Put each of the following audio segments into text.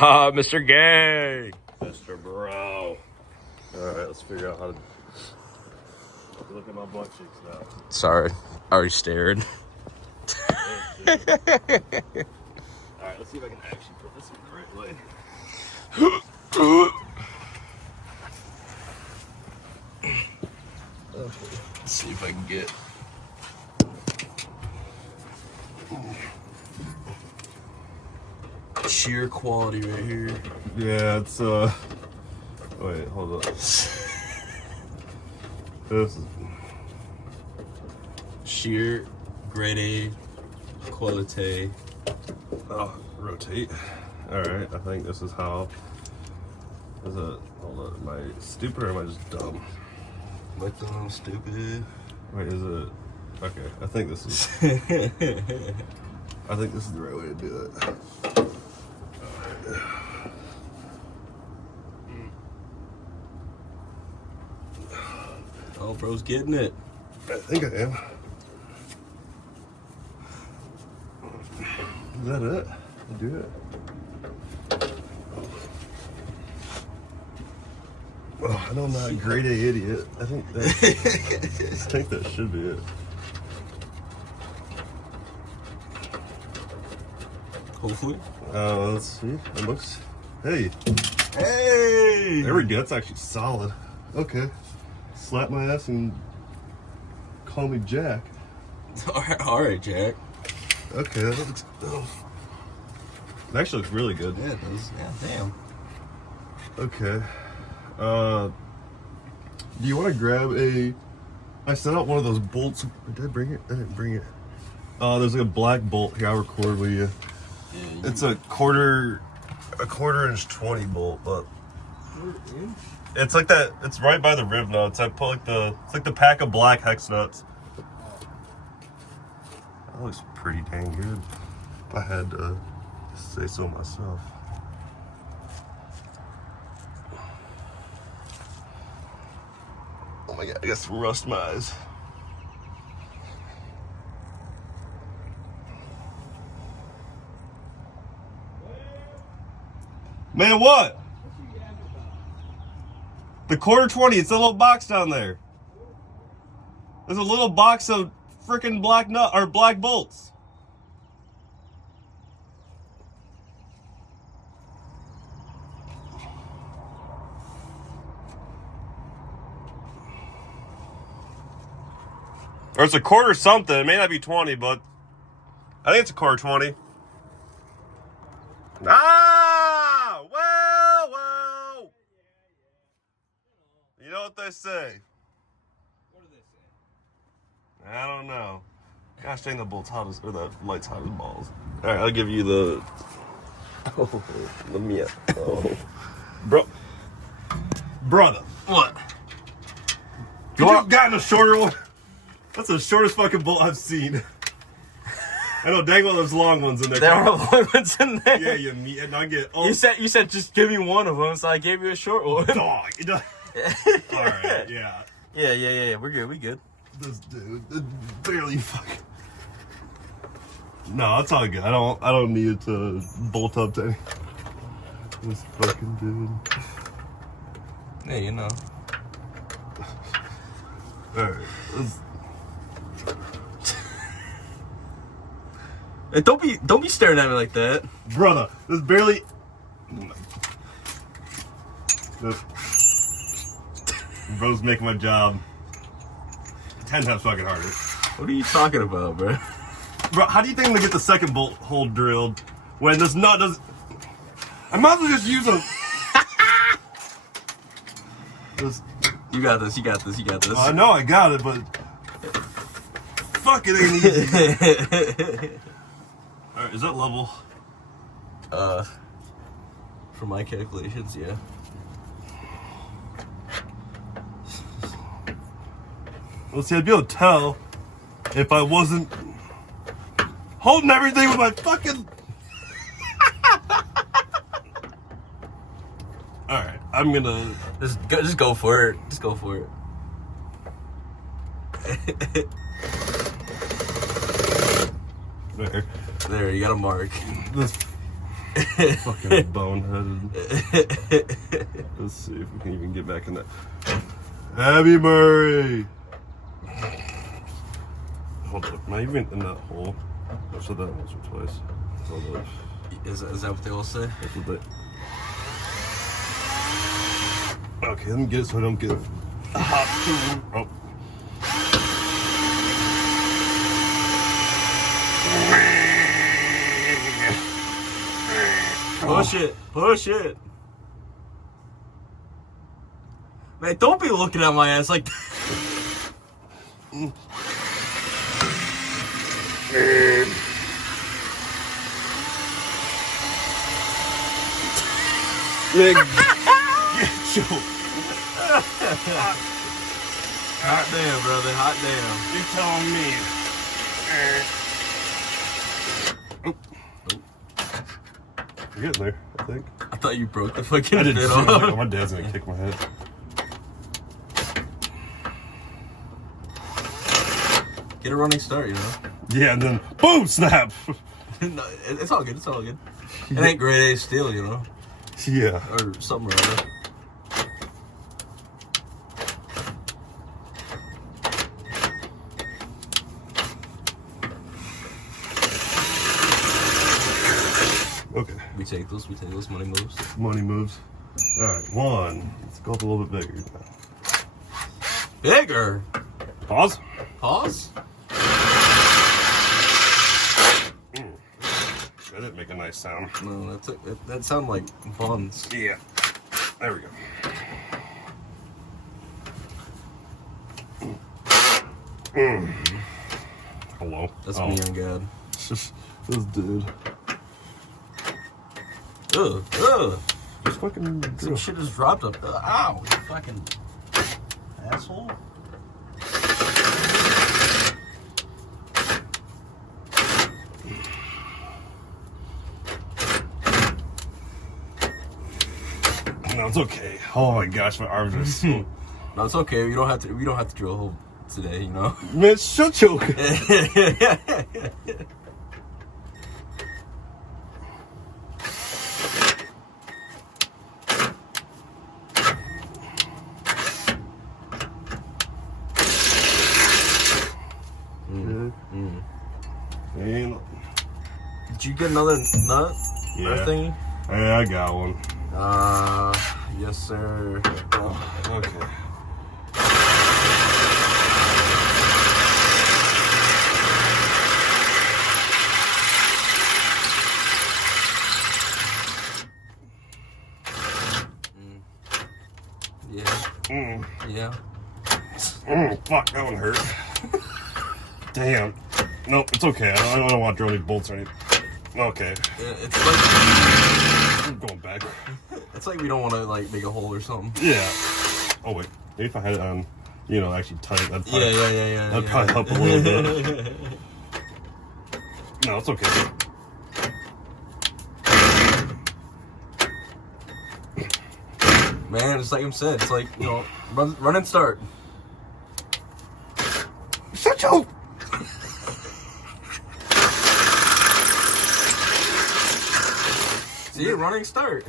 Mr. Gay. Mr. Bro. Alright, let's figure out how to look at my butt cheeks now. Sorry, I already stared. Alright, let's see if I can actually put this one the right way. Okay, let's see if I can get. Sheer quality right here. Yeah, it's wait, hold up. This is Sheer grade A quality. rotate. Alright, I think this is how. Is it, hold up, am I stupid or am I just dumb? Like I'm stupid. Wait, is it, okay, I think this is, I think this is the right way to do it. Oh, bro's getting it. I think I am. Is that it? I do it. Oh, I know I'm not a grade A idiot. I think that should be it. Hopefully. Let's see. It looks. Hey, Hey! there we go. That's actually solid. Okay. Slap my ass and call me Jack. All right, Jack. Okay, that looks. Oh. It actually looks really good. Yeah, it does. Yeah, damn. Okay. Do you want to grab a? I set out one of those bolts. Did I bring it? I didn't bring it. There's like a black bolt here. I'll record with you. Yeah, It's a quarter inch 20 bolt, but it's like that. It's right by the rib nuts. I put it's like the pack of black hex nuts. That looks pretty dang good. If I had to say so myself. Oh my god, I got some rust in my eyes. Man, what? The quarter 20, it's a little box down there. There's a little box of freaking black nut or black bolts. Or it's a quarter something. It may not be 20, but I think it's a quarter 20. Ah! Well. You know what they say? What do they say? I don't know. Gosh dang, the bolt's hot as, or the light's hot as balls. All right, I'll give you the. Oh, let me. Oh, brother. What? Could you have gotten a shorter one? That's the shortest fucking bolt I've seen. I know dang well there's long ones in there. There are long ones in there. Yeah, you mean, and I get. Oh, You said just give me one of them, so I gave you a short one. dog. All right, yeah. Yeah. We're good. We good. This dude, barely fucking. No, it's all good. I don't need it to bolt up to any. This fucking dude. Yeah, you know. Alright, Hey, don't be staring at me like that. brother, this barely. This... Bro's making my job 10 times fucking harder. What are you talking about, bro? Bro, how do you think I'm gonna get the second bolt hole drilled when this nut does? I might as well just use a. This... You got this. I know I got it, but fuck it ain't easy. All right, is that level? For my calculations, yeah. Well, see, I'd be able to tell if I wasn't holding everything with my fucking. All right, I'm gonna Just go for it. Just go for it. there. There, you got a mark. This Fucking boneheaded. Let's see if we can even get back in that. Abby Murray! Hold up, am I even in that hole? I've said that once or twice. Hold up. Is that what they all say? That's what they... Okay, let me get it so I don't get hot. Oh. Push it. Push it. Man, don't be looking at my ass like that. Hot damn, brother. Hot damn. You're getting there, I think. I thought you broke the fucking I did bit too. off. Like, oh, my dad's gonna kick my head. Get a running start, you know? Yeah, and then boom, snap. No, it's all good. It's all good. It ain't grade A steel, you know? Yeah. Or something or other. Okay. We take those money moves. Money moves. All right, one. Let's go up a little bit bigger. Bigger. Pause. Pause. That didn't make a nice sound. No, that sounded like buns. Yeah. There we go. Hello. That's me on God. This dude. Ugh. Just fucking. Some shit just dropped up. Ow, you fucking asshole. No, it's okay. Oh my gosh, my arms are so. No, it's okay. We don't have to drill a hole today, you know. Man, shut your. And Did you get another nut? Yeah. Or thingy? yeah, I got one. Yes, sir. Okay. Yeah. Yeah. Fuck, that one hurt. Damn. Nope, it's okay. I don't want to drill any bolts or anything. Okay. It's like I'm going back. it's like we don't want to like make a hole or something. Yeah. Oh wait. Maybe if I had it on, actually tight, that'd probably, Yeah. that'd probably help a little bit. No, it's okay. Man, it's like I said. It's like run and start. Shut your. See, running start.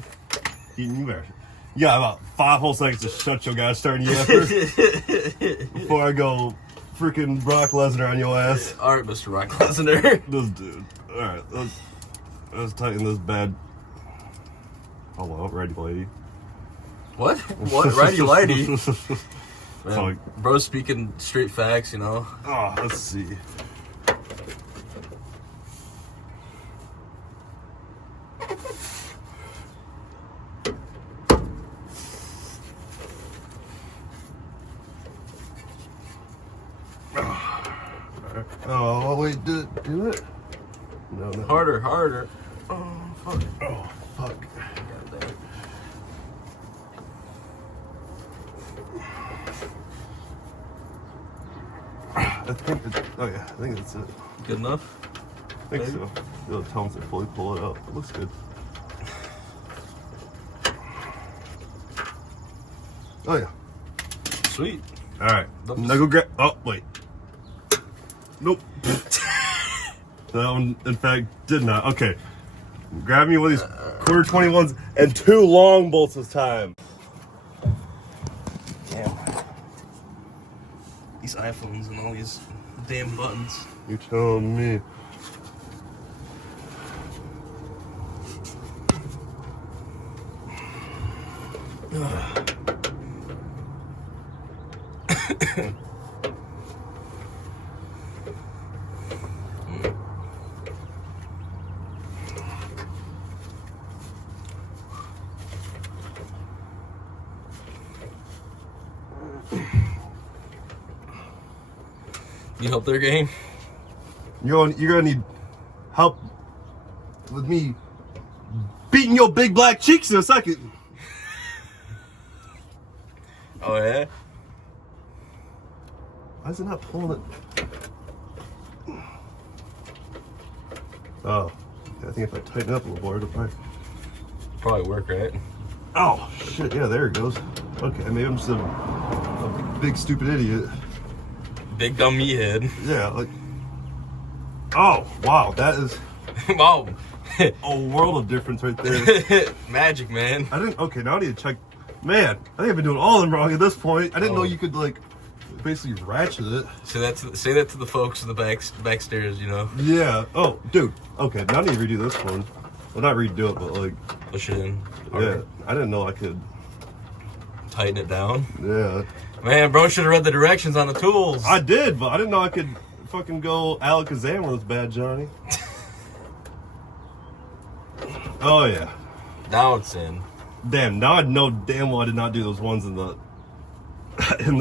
You better. You got about 5 whole seconds to shut your guys starting the effort before I go freaking Brock Lesnar on your ass. All right, Mr. Brock Lesnar. This dude. All right, let's tighten this bad. Hello, righty lady. What? What? Righty lighty. Sorry. Man, bro, speaking straight facts, you know. Oh, let's see. Oh, wait, do it? No. Harder. Oh, fuck. Oh, fuck. Goddamn. I think I think that's it. Good enough? I think so. It'll tell them to fully pull it up. It looks good. Oh, yeah. Sweet. All right. Oops. Now go grab. Oh, wait. Nope. That one, in fact, did not. Okay. Grab me one of these quarter 21s and 2 long bolts this time. Damn. These iPhones and all these damn buttons. You telling me? Need help there, game? You're gonna need help with me beating your big black cheeks in a second. Oh yeah? Why is it not pulling it? Oh, I think if I tighten up a little more, it'll Probably work, right? Oh, shit, yeah, there it goes. Okay, maybe I'm just a big stupid idiot. Big dumb meathead. Yeah, like... Oh, wow, that is Wow. a world of difference right there. Magic, man. I didn't... Okay, now I need to check... Man, I think I've been doing all of them wrong at this point. I didn't know you could, like, basically ratchet it. Say that to the folks in the back stairs, you know? Yeah. Oh, dude. Okay, now I need to redo this one. Well, not redo it, but, like... Push it in. Yeah, I didn't know I could... Tighten it down. Yeah. Man, bro should have read the directions on the tools. I did, but I didn't know I could fucking go Alakazam with this bad Johnny. Oh, yeah. Now it's in. Damn, now I know damn well I did not do those ones in the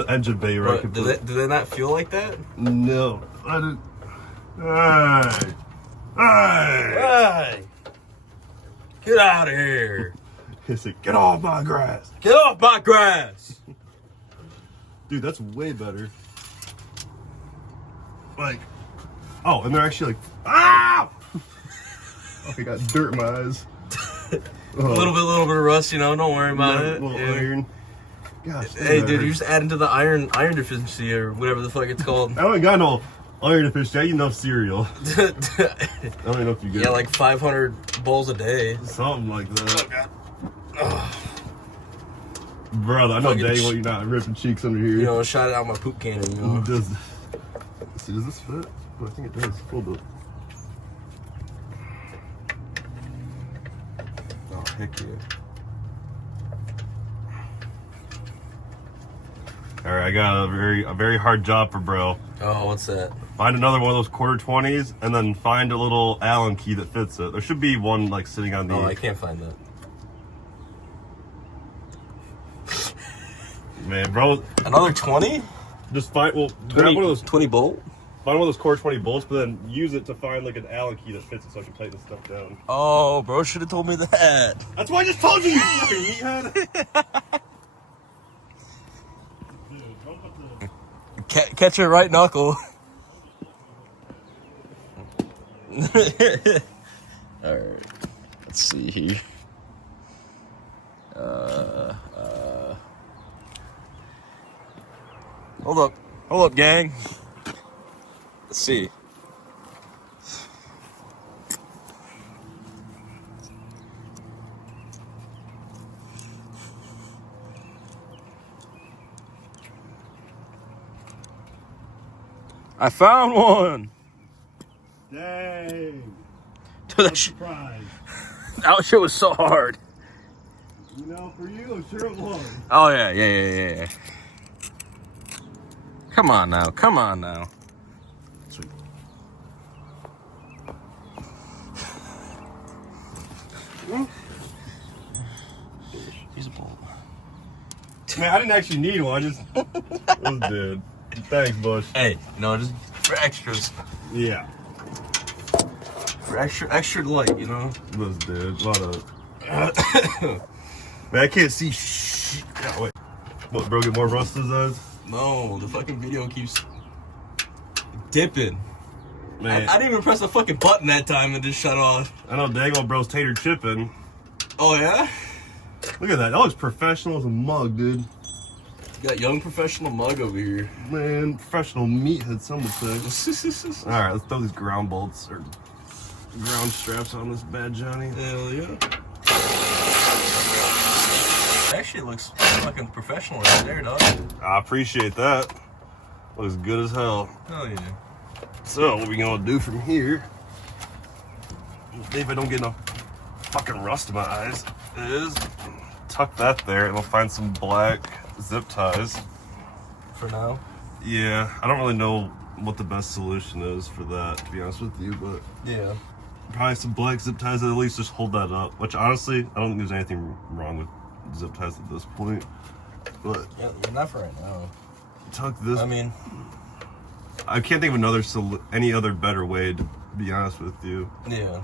engine bay, right? Bro, do they not feel like that? No, I didn't. Hey! Hey! Hey! Get out of here! He said, get off my grass! Get off my grass! Dude, that's way better. Like, oh, and they're actually like, ah! Oh, I got dirt in my eyes. A little bit of rust, you know. Don't worry about it. Little Yeah. iron. Gosh, Hey, dude, you're just adding to the iron deficiency or whatever the fuck it's called. I don't got no iron deficiency. I eat enough cereal. I don't even know if you get Yeah, like 500 bowls a day. something like that. Oh god. Brother, I know Fucking dang well you're not ripping cheeks under here. You know, shot it out my poop cannon. You know. Does this fit? Oh, I think it does. Hold up. Oh, heck yeah. Alright, I got a very hard job for bro. Oh, what's that? Find another one of those quarter 20s and then find a little Allen key that fits it. There should be one like sitting on the... Oh, I can't find that. Man, bro. Another 20? Just find, grab one of those 20 bolt? Find one of those quarter 20 bolts, but then use it to find like an Allen key that fits it so I can tighten this stuff down. Oh, bro, should have told me that. That's why I just told you, you fucking meathead. Dude, don't put the... Catch your right knuckle. Alright. Let's see here. Hold up, gang. Let's see. I found one. Dang. That Surprise. shit was so hard. You know, for you, I'm sure it was. Oh yeah. Come on now. Sweet. Use a bolt. Man, I didn't actually need one. I just was dead. Thanks, Bush. Hey, you know, just for extras, Yeah. for extra light, you know. Was dead. A lot of. Man, I can't see shit. Yeah, wait. What, bro? Get more rust in his eyes? No, the fucking video keeps dipping. Man, I didn't even press the fucking button that time and just shut off. I know dang old bro's tater chipping. Oh yeah? Look at that. That looks professional as a mug, dude. Got young professional mug over here. Man, professional meathead, some would say. Alright, let's throw these ground bolts or ground straps on this bad Johnny. Hell yeah. looks fucking professional right there, dog. I appreciate that. Looks good as hell. Hell yeah. So what we gonna do from here, if I don't get no fucking rust in my eyes, is tuck that there and we'll find some black zip ties. For now. Yeah, I don't really know what the best solution is for that, to be honest with you, but Yeah. probably some black zip ties that at least just hold that up, which honestly, I don't think there's anything wrong with zip ties at this point, but Yeah, not for right now. tuck this. I mean, I can't think of another any other better way, to be honest with you. yeah.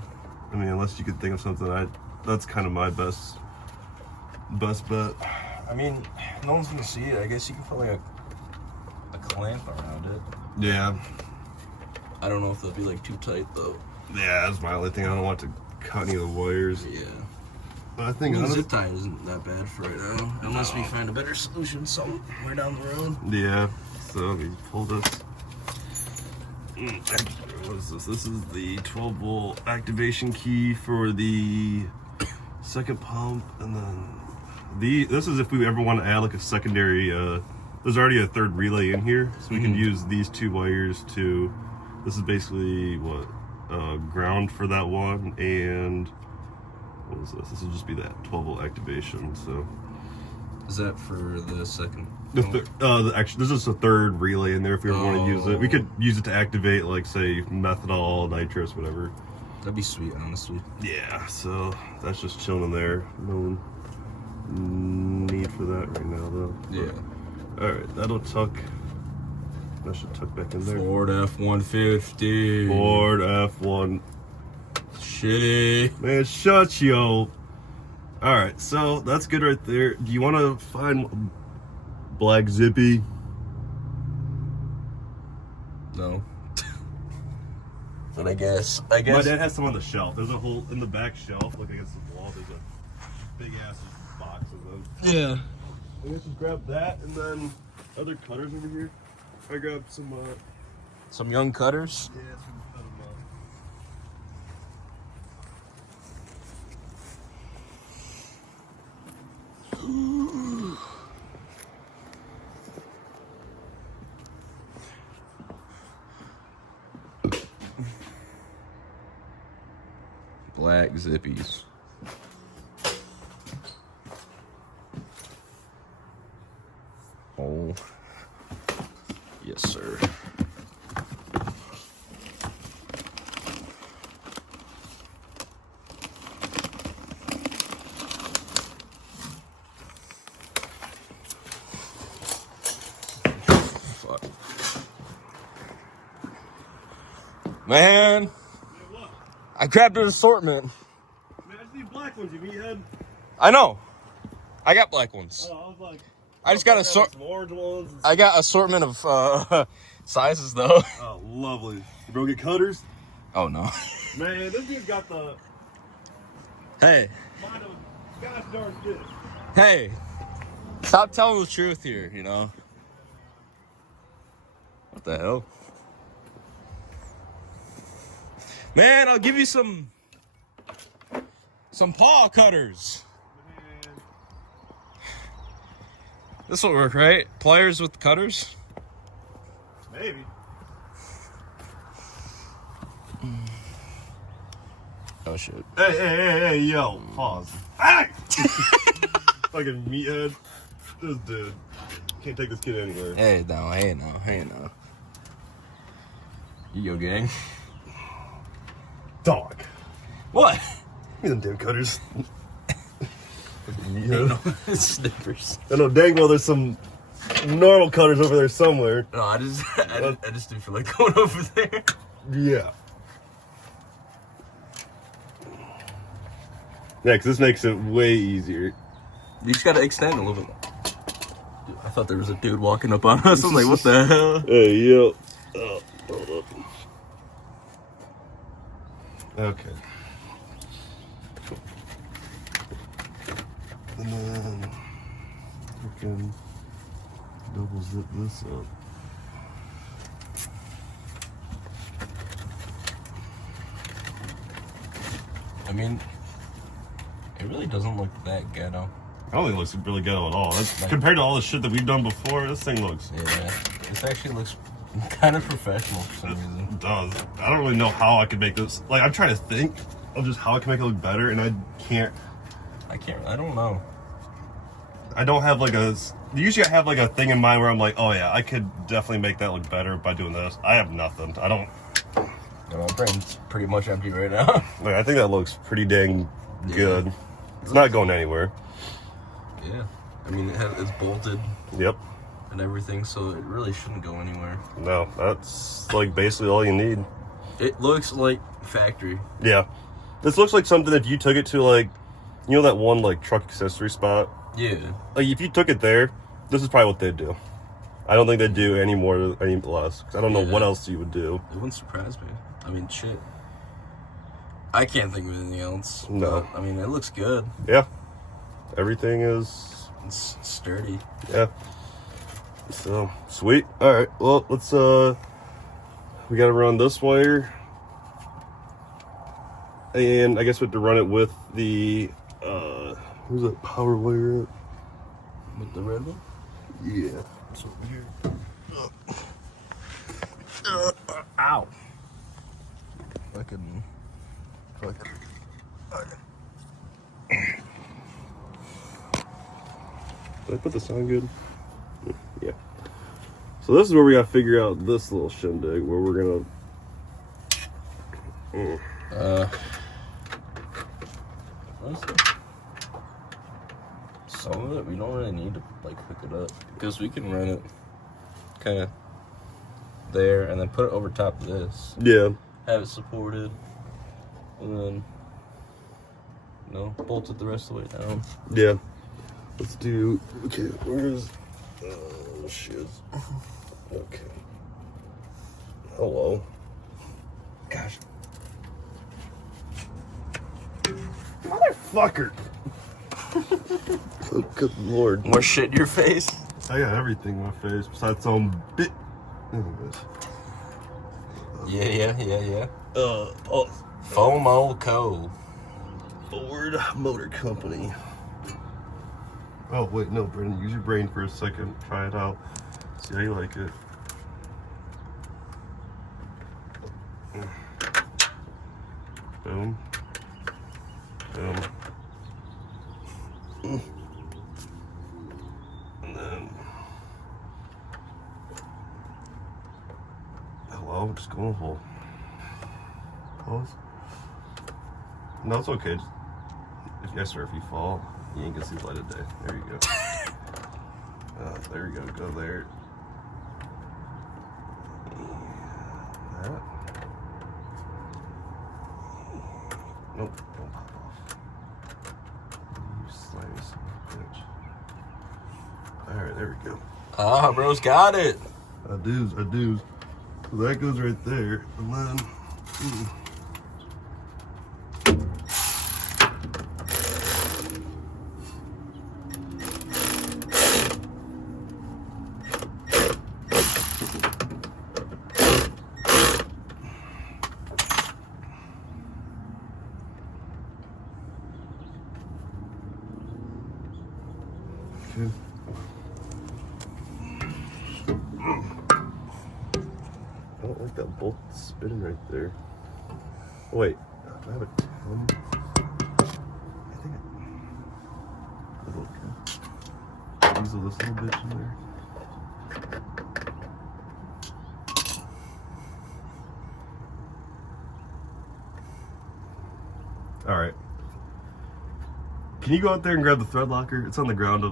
I mean, unless you could think of something, that's kind of my best bet. I mean, no one's gonna see it. I guess you can put like a clamp around it. Yeah, I don't know if they'll be like too tight though. yeah, that's my only thing. I don't want to cut any of the wires. Yeah. But I think Zip tie isn't that bad for right now, unless we find a better solution somewhere down the road. yeah. So let me pull this. What is this? This is the 12-volt activation key for the second pump, and then this is if we ever want to add like a secondary. There's already a third relay in here, so we can use these two wires to. This is basically what ground for that one, and what is this? This will just be that 12-volt activation. So Is that for the second? actually, there's just a third relay in there if we ever want to use it. We could use it to activate, like, say, methanol, nitrous, whatever. That'd be sweet, honestly. Yeah, so that's just chilling in there. No need for that right now, though. Yeah. Alright, that'll tuck. That should tuck back in there. Ford F-150. Ford F1. Shitty. Man, shut yo. Alright, so that's good right there. Do you want to find black zippy? No. But I guess. My dad has some on the shelf. There's a hole in the back shelf, look against the wall. There's a big ass box of them. Yeah. I guess just grab that, and then other cutters over here. I grabbed some. Some young cutters. Yeah, some cut 'em up. Black zippies. Oh. Yes, sir. Fuck. Man, I grabbed an assortment. Man, I just need black ones, you meathead. I know. I got black ones. Oh, I was like, I just got some orange ones. And I got assortment of sizes though. oh, lovely. You bro get cutters? Oh no. Man, this dude got the Hey, mind of gosh darn good. hey. Stop telling the truth here, you know. What the hell? Man, I'll give you some paw cutters. Man. This will work, right? Pliers with cutters? Maybe. Oh shit. Hey, yo, pause. Ah! Fucking meathead. This dude. Can't take this kid anywhere. Hey no. Yo gang. Dog. What? Give me them damn cutters. Meathead. Snippers. I know dang well there's some normal cutters over there somewhere. No, I just didn't feel like going over there. Yeah. Yeah, because this makes it way easier. You just gotta extend a little bit more. Dude, I thought there was a dude walking up on us. I was like, what the hell? Hey, yo. Oh, hold up. Okay. And then we can double zip this up. I mean, it really doesn't look that ghetto. don't think it looks really ghetto at all. That's, compared to all the shit that we've done before, this thing looks... Yeah, this actually looks kind of professional for some reason. It does. I don't really know how I could make this... Like, I'm trying to think of just how I can make it look better, and I can't... I don't know. I don't have like a... Usually I have like a thing in mind where I'm like, oh yeah, I could definitely make that look better by doing this. I have nothing. I don't... Yeah, my brain's pretty much empty right now. Like, I think that looks pretty dang good. It's not going anywhere. Yeah. I mean, it's bolted Yep. and everything, so it really shouldn't go anywhere. No, that's like basically all you need. It looks like factory. Yeah. This looks like something if you took it to like, you know that one like truck accessory spot? Yeah. Like if you took it there, this is probably what they'd do. I don't think they'd do any more, any less. 'Cause I don't know what else you would do. It wouldn't surprise me. I mean, shit. I can't think of anything else. No. But, I mean, it looks good. Yeah. Everything is... It's sturdy. Yeah. So, sweet. Alright, well, let's, we gotta run this wire. And I guess we have to run it with the, where's that power wire at? With the red one? Yeah. It's over here. Ow. Fucking. Did I put this on good? Yeah. So this is where we gotta figure out this little shindig where we're gonna... Honestly, some of it we don't really need to like hook it up because we can run it kind of there and then put it over top of this. Yeah. Have it supported, and then bolt it the rest of the way down. Yeah. Let's do... Okay, where's... Oh, shit. Okay. Hello. Gosh. Motherfucker! Oh, good lord. More shit in your face. I got everything in my face besides some bit... Anyways. Yeah. Oh, FOMO Co. Ford Motor Company. Oh, wait, no, Brendan, use your brain for a second. Try it out. See how you like it. Boom. Boom. And then... Hello, just go in the hole. Pause. No, it's okay. Just, if you fall, you ain't gonna see the light of day. There you go. There you go. Go there. That. Nope. Don't pop off. You slimy son of a bitch. Alright, there we go. Ah, bro's got it. I do. So that goes right there. And then... Okay. I don't like that bolt spinning right there. Oh, wait, do I have a 10? I think it's okay. Weasel this little bitch in there. All right. Can you go out there and grab the thread locker? It's on the ground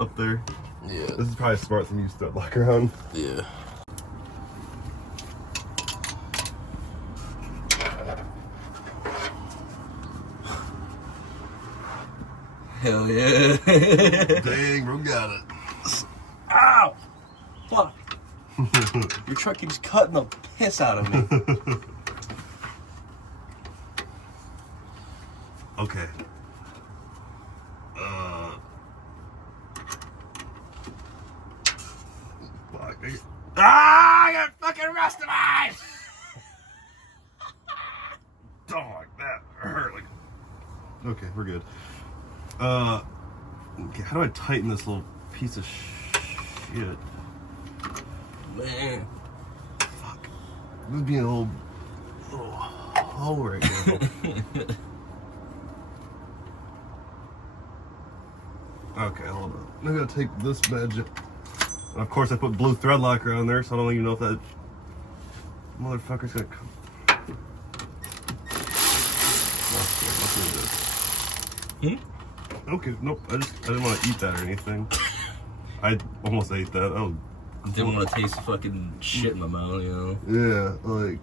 up there. Yeah. This is probably smart to use thread locker on. Yeah. Hell yeah. Dang, bro, got it. Ow! Fuck. Your truck keeps cutting the piss out of me. Okay. I got fucking rustamized! Dog, that hurt. Okay, we're good. Okay, how do I tighten this little piece of shit? Man. Fuck. This is being a little hole right now. Okay, hold on. I gotta take this badge. And of course, I put blue thread locker on there, so I don't even know if that motherfucker's gonna come. Okay, nope. I didn't want to eat that or anything. I almost ate that. Oh, Didn't want to taste the fucking shit in my mouth, you know? yeah, like,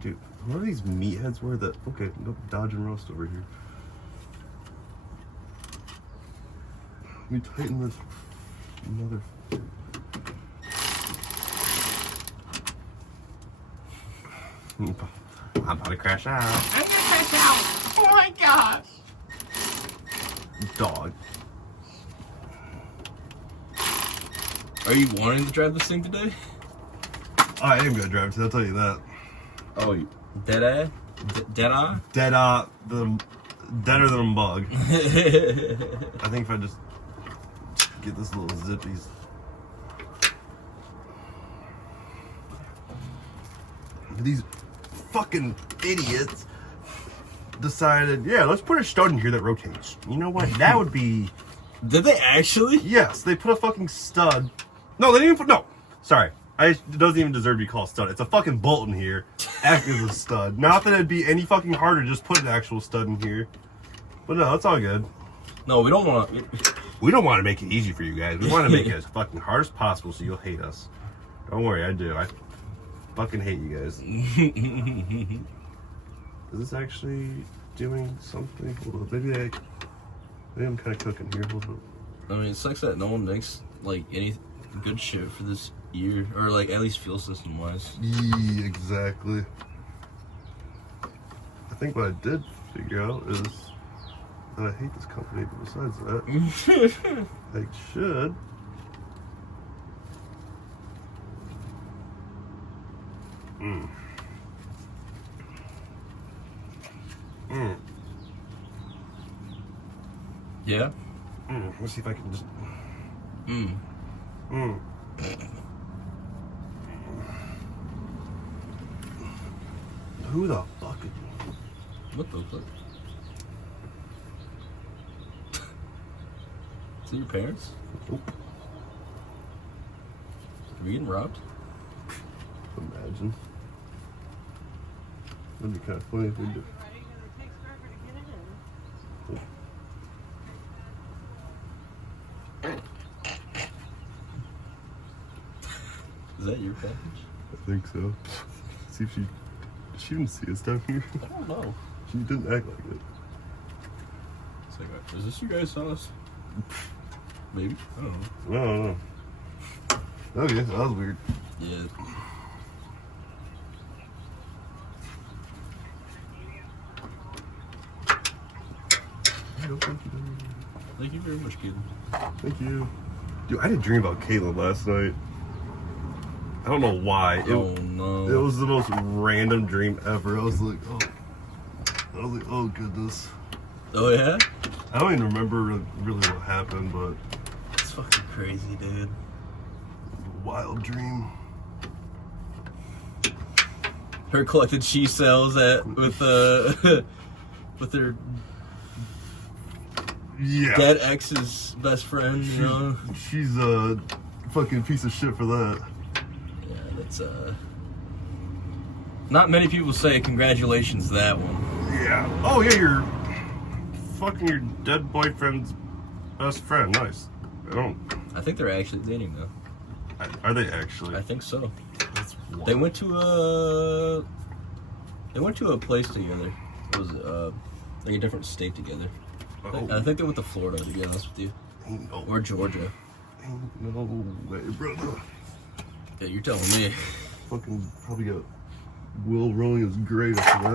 dude, what are these meatheads wear that? Okay, nope, Dodge and roast over here. Let me tighten this mother. I'm about to crash out. I'm gonna crash out! Oh my gosh! Dog. Are you wanting to drive this thing today? I am gonna drive today, I'll tell you that. Oh, dead eye? Dead eye? Deader than a mug. I think if I just get this little zippies. These fucking idiots decided, yeah, let's put a stud in here that rotates. You know what? That would be... Did they actually? Yes, they put a fucking stud. No, they didn't even put... No, sorry. It doesn't even deserve to be called stud. It's a fucking bolt in here, acting as a stud. Not that it'd be any fucking harder to just put an actual stud in here. But no, it's all good. No, we don't want to... We don't want to make it easy for you guys. We want to make it as fucking hard as possible so you'll hate us. Don't worry, I do. I fucking hate you guys. Is this actually doing something? Hold on, maybe I'm kind of cooking here. Hold on. I mean, it sucks that no one makes, like, any good shit for this year. Or, like, at least fuel system-wise. Yeah, exactly. I think what I did figure out is that I hate this company, but besides that, I should. Yeah? Let's see if I can just. Who the fuck is... What the fuck? Is it your parents? Nope. Are we getting robbed? Imagine. That'd be kind of funny if we did. Is that your package? I think so. See if she didn't see us down here. I don't know. She didn't act like it. It's like, is this your guys' house? Maybe. I don't know. I don't know. Okay, that was weird. Yeah. Thank you very much, Caleb. Thank you. Dude, I had a dream about Caitlin last night. I don't know why. Oh no. It was the most random dream ever. I was like, oh goodness. Oh yeah? I don't even remember really what happened, but It's fucking crazy, dude. wild dream. Her collected she sells with with her dead ex's best friend, you know? She's a fucking piece of shit for that. Yeah, that's not many people say congratulations to that one. Yeah. Oh yeah, you're fucking your dead boyfriend's best friend. Nice. I think they're actually dating now. Are they actually? I think so. That's wild. They went to a place together. It was like a different state together. Oh. I think they went to Florida, to be honest with you, Ain't no, or Georgia. ain't no way, brother. Yeah, you're telling me. Fucking probably got Will rolling his grave after that.